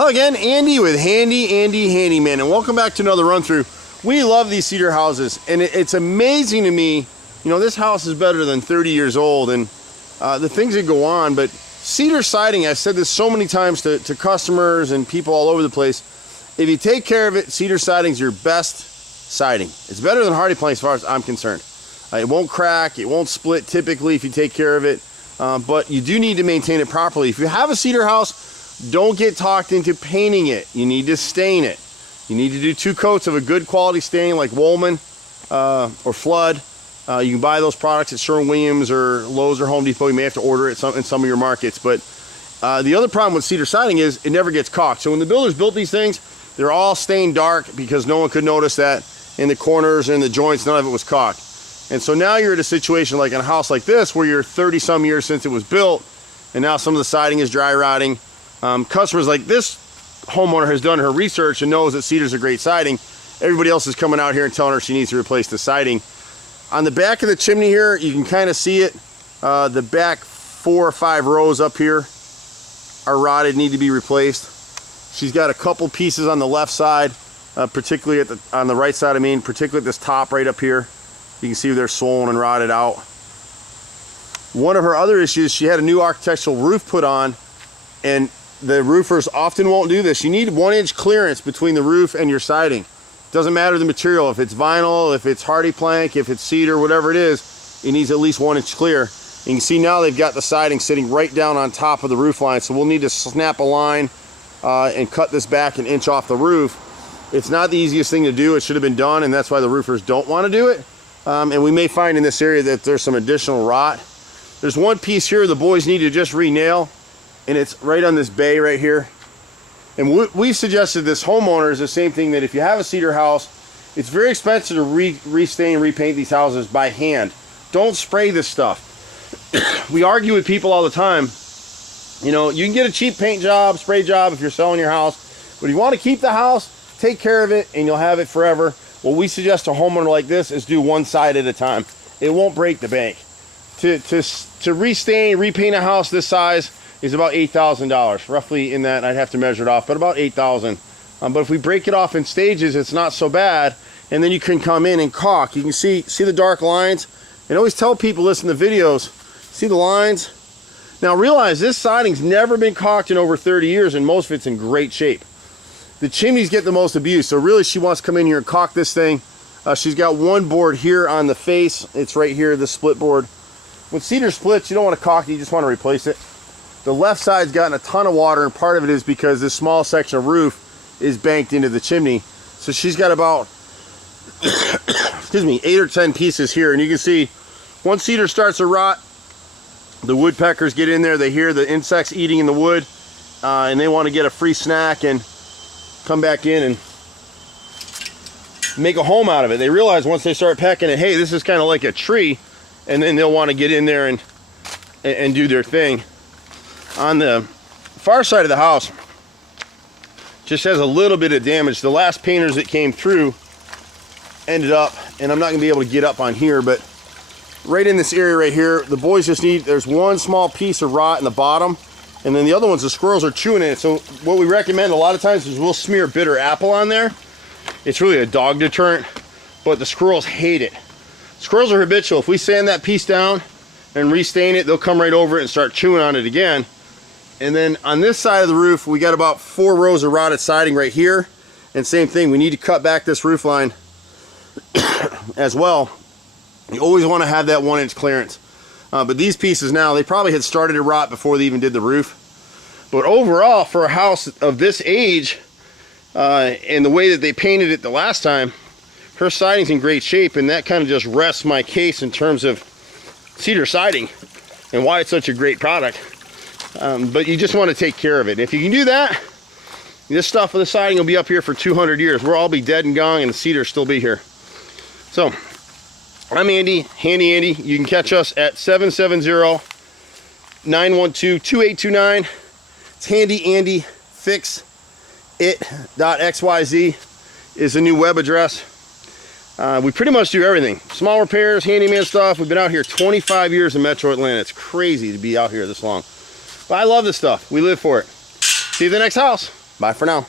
Hello again, Andy with Andy Handyman, and welcome back to another run through. We love these cedar houses, and it's amazing to me. You know, this house is better than 30 years old, and the things that go on, but cedar siding, I've said this so many times to customers and people all over the place. If you take care of it, cedar siding is your best siding. It's better than hardy plank as far as I'm concerned. It won't crack, it won't split typically if you take care of it, but you do need to maintain it properly. If you have a cedar house, don't get talked into painting it. You need to stain it. You need to do 2 coats of a good quality stain like Woolman or Flood. You can buy those products at Sherwin-Williams or Lowe's or Home Depot. You may have to order it in some of your markets. But the other problem with cedar siding is it never gets caulked. So when the builders built these things, they're all stained dark because no one could notice that in the corners and the joints, none of it was caulked. And so now you're at a situation like in a house like this where you're 30 some years since it was built, and now some of the siding is dry rotting. Customers like this homeowner has done her research and knows that cedar's a great siding. Everybody else is coming out here and telling her she needs to replace the siding. On the back of the chimney here, you can kind of see it. The back 4 or 5 rows up here are rotted, need to be replaced. She's got a couple pieces on the left side, particularly on the right side, particularly at this top right up here. You can see they're swollen and rotted out. One of her other issues, she had a new architectural roof put on, and the roofers often won't do this. You need 1 inch clearance between the roof and your siding. Doesn't matter the material, if it's vinyl, if it's hardy plank, if it's cedar, whatever it is, it needs at least 1 inch clear. And you can see now they've got the siding sitting right down on top of the roof line, so we'll need to snap a line and cut this back 1 inch off the roof. It's not the easiest thing to do. It should have been done, and that's why the roofers don't want to do it. And we may find in this area that there's some additional rot. There's one piece here the boys need to just re-nail, and it's right on this bay right here. And we've suggested this homeowner is the same thing, that if you have a cedar house, it's very expensive to restain, repaint these houses by hand. Don't spray this stuff. We argue with people all the time. You know, you can get a cheap paint job, spray job if you're selling your house, but if you want to keep the house, take care of it and you'll have it forever. What we suggest to a homeowner like this is do 1 side at a time. It won't break the bank. To restain, repaint a house this size is about $8,000, roughly in that. I'd have to measure it off, but about $8,000. But if we break it off in stages, it's not so bad. And then you can come in and caulk. You can see the dark lines. And always tell people, listen to videos, see the lines. Now realize this siding's never been caulked in over 30 years, and most of it's in great shape. The chimneys get the most abuse, so really she wants to come in here and caulk this thing. She's got 1 board here on the face. It's right here, the split board. When cedar splits, you don't want to caulk it, you just want to replace it. The left side's gotten a ton of water, and part of it is because this small section of roof is banked into the chimney. So she's got about, excuse me, 8 or 10 pieces here, and you can see once cedar starts to rot, the woodpeckers get in there, they hear the insects eating in the wood, and they want to get a free snack and come back in and make a home out of it. They realize once they start pecking it, hey, this is kind of like a tree, and then they'll want to get in there and do their thing. On the far side of the house, just has a little bit of damage. The last painters that came through ended up, and I'm not gonna be able to get up on here, but right in this area right here, the boys just need, there's 1 small piece of rot in the bottom, and then the other ones, the squirrels are chewing it. So what we recommend a lot of times is we'll smear bitter apple on there. It's really a dog deterrent, but the squirrels hate it. Squirrels are habitual. If we sand that piece down and restain it, they'll come right over it and start chewing on it again. And then on this side of the roof, we got about 4 rows of rotted siding right here. And same thing, we need to cut back this roof line as well. You always want to have that 1 inch clearance. But these pieces now, they probably had started to rot before they even did the roof. But overall, for a house of this age, and the way that they painted it the last time, her siding's in great shape, and that kind of just rests my case in terms of cedar siding and why it's such a great product. But you just want to take care of it. If you can do that, this stuff with the siding will be up here for 200 years. We'll all be dead and gone, and the cedar will still be here. So, I'm Andy, Handy Andy. You can catch us at 770-912-2829. It's Handy Andy Fix It.xyz is the new web address. We pretty much do everything. Small repairs, handyman stuff. We've been out here 25 years in Metro Atlanta. It's crazy to be out here this long. But I love this stuff. We live for it. See you at the next house. Bye for now.